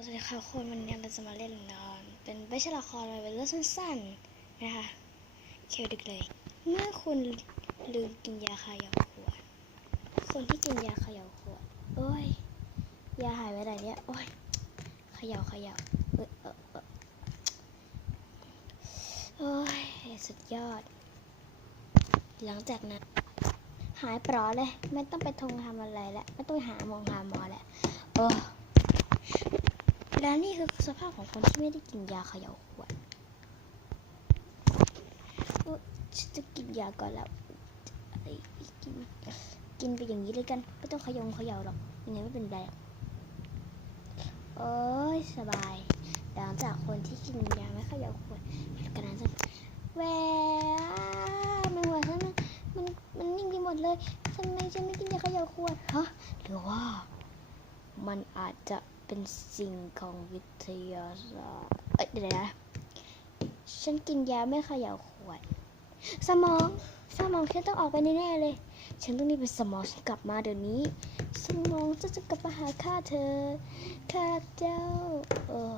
สวัสดีค่ะคนวันนี้เราจะมาเล่นละครเป็นไม่ใช่ละครเลยเป็นเรื่องสั้นๆนะคะเคียวดึกเลย เมื่อคุณลืมกินยาเขย่าขวดคนที่กินยาเขย่าขวดโอ้ยยาหายไปไหนเนี่ยโอ้ยขย่าขย่าเออเออเออโอ้ยสุดยอด หลังจากนั้น หายปลอเลย ไม่ต้องไปทงทำอะไรแล้วไม่ต้องหาหมองหาหมอแล้วโอ้ และนี่คือสภาพของคนที่ไม่ได้กินยาเขย่าขวดฉันจะกินยาก่อนแล้วกินกินไปอย่างนี้เลยกันไม่ต้องเขยงเขย่าหรอกยังไงไม่เป็นไรหรอกโอ้ยสบายหลังจากคนที่กินยาไม่เขย่าขวดกันนั้นแหวมันหัวฉันมันมันนิ่งไปหมดเลยทำไมฉันไม่กินยาเขย่าขวดฮะหรือว่ามันอาจจะ เป็นสิ่งของวิทยาศาสตร์ เอ้ยเดี๋ยวนะ ฉันกินยาไม่เขย่าขวด สมอง สมองฉันต้องออกไปแน่ๆเลย ฉันต้องรีบไปสมองฉันกลับมาเดี๋ยวนี้ สมองฉันจะกลับมาหาข้าเธอ ข้าเจ้า เออ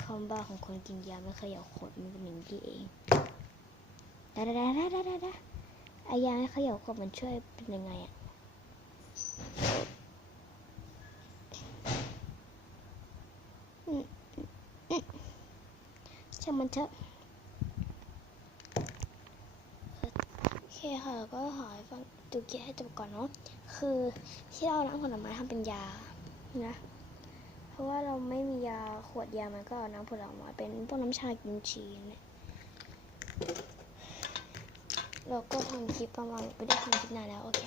ความบ้าของคนกินยาไม่เขย่าขวดมันเป็นอย่างนี้เองดาดาดาดาดาดาดาไอยาไม่เขย่าขวดมันช่วยเป็นยังไงอะ ช่างมันเถอะโอเคค่ะ ก็หอยฟังดูเกียให้จบก่อนเนาะคือที่เราน้ำผลไม้ทำเป็นยานะเพราะว่าเราไม่มียาขวดยามันก็เอาน้ำผลไม้เป็นพวกน้ำชากินชีเนี่ยเราก็ทำคลิปประมาณไม่ได้ทำคลิปนานแล้ว โอเค